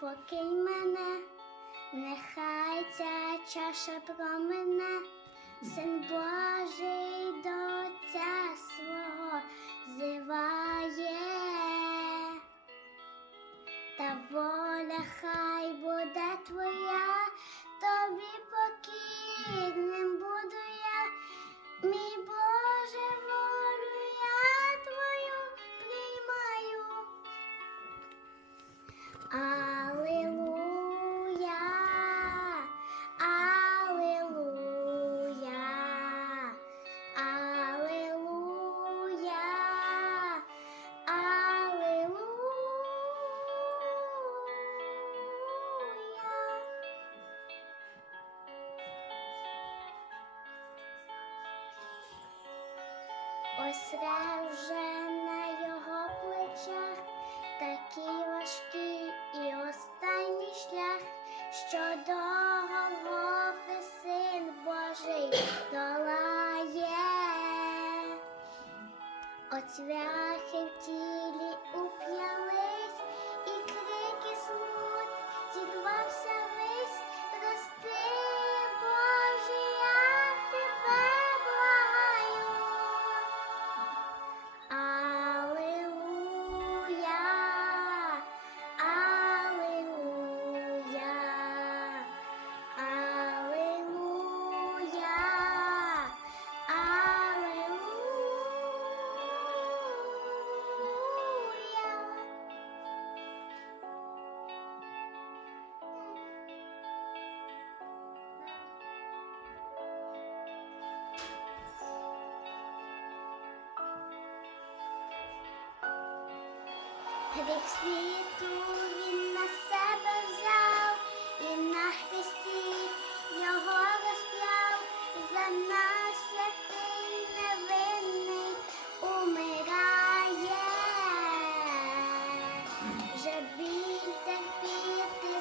покинь мене, нехай ця чаша промене, син Божий до Отця свого зиває, та воля хай буде твоя, тобі покірним Ось вже на його плечах, такий важкий і останній шлях, що до Голгофи син Божий долає. Оцвяхи в тілі Гріх світу він на себе взяв і на хресті його розп'яв за нас святий невинний умирає. Вже біль терпіти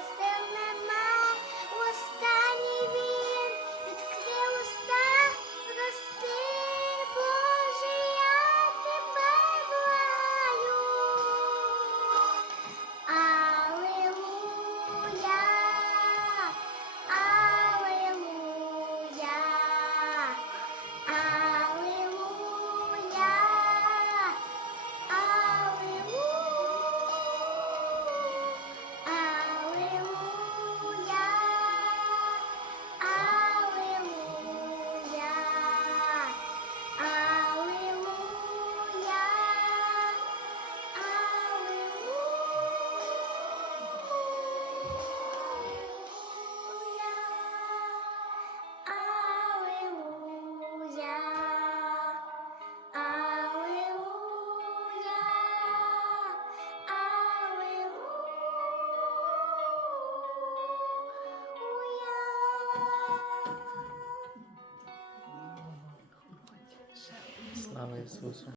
啊，没事没事。